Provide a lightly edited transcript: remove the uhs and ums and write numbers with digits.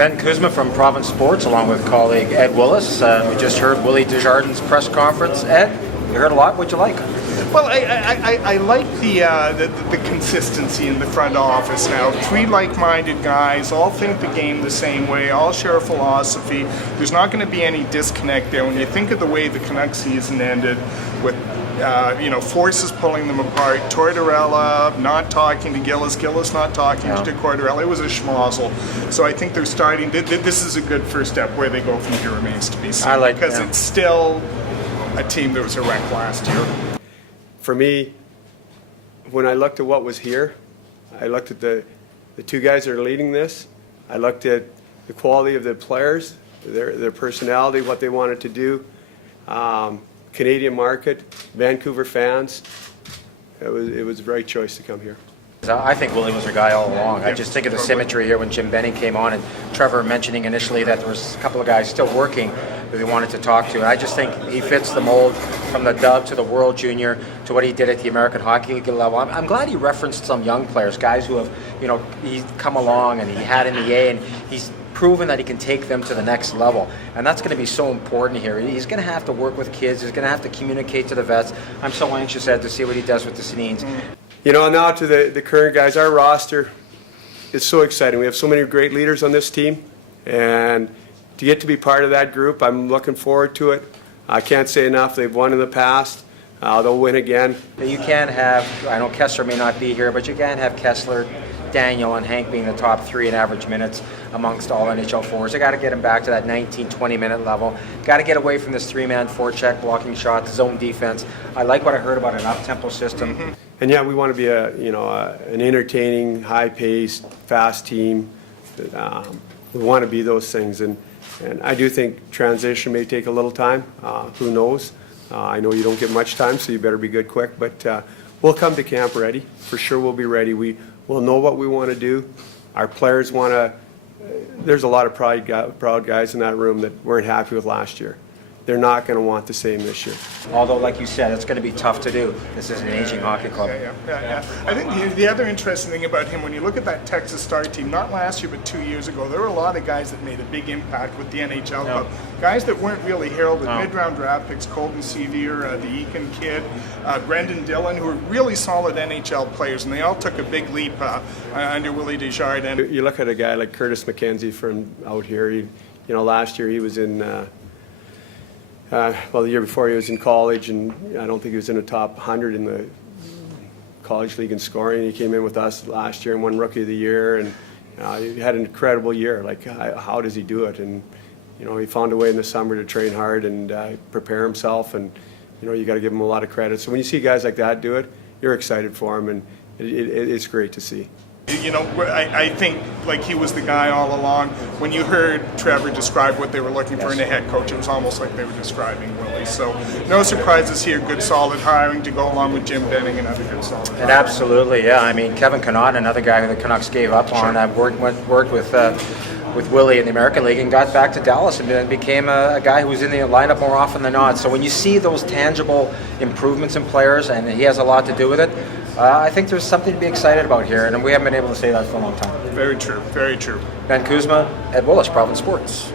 Ben Kuzma from Province Sports, along with colleague Ed Willis. We just heard Willie Desjardins' press conference. Ed, you heard a lot. What'd you like? Well, I like the consistency in the front office now. Three like-minded guys, all think the game the same way, all share a philosophy. There's not going to be any disconnect there. When you think of the way the Canucks season ended, with forces pulling them apart, Tortorella not talking to Gillis, Gillis not talking to Tortorella, it was a schmozzle. So I think they're starting. This is a good first step. Where they go from here remains to be seen. Because it's still a team that was a wreck last year. For me, when I looked at what was here, I looked at the two guys that are leading this. I looked at the quality of the players, their personality, what they wanted to do. Canadian market, Vancouver fans. It was the right choice to come here. I think Willie was our guy all along. I just think of the symmetry here when Jim Benning came on, and Trevor mentioning initially that there was a couple of guys still working that they wanted to talk to. And I just think he fits the mold from the dub to the World Junior to what he did at the American Hockey League level. I'm glad he referenced some young players, guys who have, he's come along and he had in the A, and he's proven that he can take them to the next level. And that's going to be so important here. He's going to have to work with kids. He's going to have to communicate to the vets. I'm so anxious, Ed, to see what he does with the Sedins. Now to the current guys, our roster is so exciting. We have so many great leaders on this team, and to get to be part of that group, I'm looking forward to it. I can't say enough. They've won in the past. They'll win again. You can't have, I know Kessler may not be here, but you can't have Kessler, Daniel, and Hank being the top three in average minutes amongst all NHL forwards. They got to get him back to that 19-20 minute level. Got to get away from this three-man forecheck, blocking shots, zone defense. I like what I heard about an up-tempo system. And yeah, we want to be an entertaining, high-paced, fast team. We want to be those things, and I do think transition may take a little time. Who knows? I know you don't get much time, so you better be good quick. But we'll come to camp ready. For sure, we'll be ready. We'll know what we want to do. Our players want to. There's a lot of proud guys in that room that weren't happy with last year. They're not going to want the same this year. Although, like you said, it's going to be tough to do. This is an aging hockey club. Yeah. I think the other interesting thing about him, when you look at that Texas Star team, not last year but 2 years ago, there were a lot of guys that made a big impact with the NHL club. Guys that weren't really heralded, mid-round draft picks, Colton Sevier, the Eakin kid, Brendan Dillon, who were really solid NHL players, and they all took a big leap under Willie Desjardins. You look at a guy like Curtis Mackenzie from out here. Last year he was in. The year before he was in college, and I don't think he was in the top 100 in the college league in scoring. He came in with us last year and won Rookie of the Year, and he had an incredible year. Like, how does he do it? And he found a way in the summer to train hard and prepare himself, and you got to give him a lot of credit. So when you see guys like that do it, you're excited for him, and it's great to see. I think like he was the guy all along. When you heard Trevor describe what they were looking for in a head coach, it was almost like they were describing Willie. So no surprises here. Good solid hiring to go along with Jim Benning and other good solid hiring. And absolutely, yeah. I mean, Kevin Connaught, another guy who the Canucks gave up on, worked with Willie in the American League and got back to Dallas and then became a guy who was in the lineup more often than not. So when you see those tangible improvements in players, and he has a lot to do with it, I think there's something to be excited about here, and we haven't been able to say that for a long time. Very true, very true. Ben Kuzma, Ed Willis, Province Sports.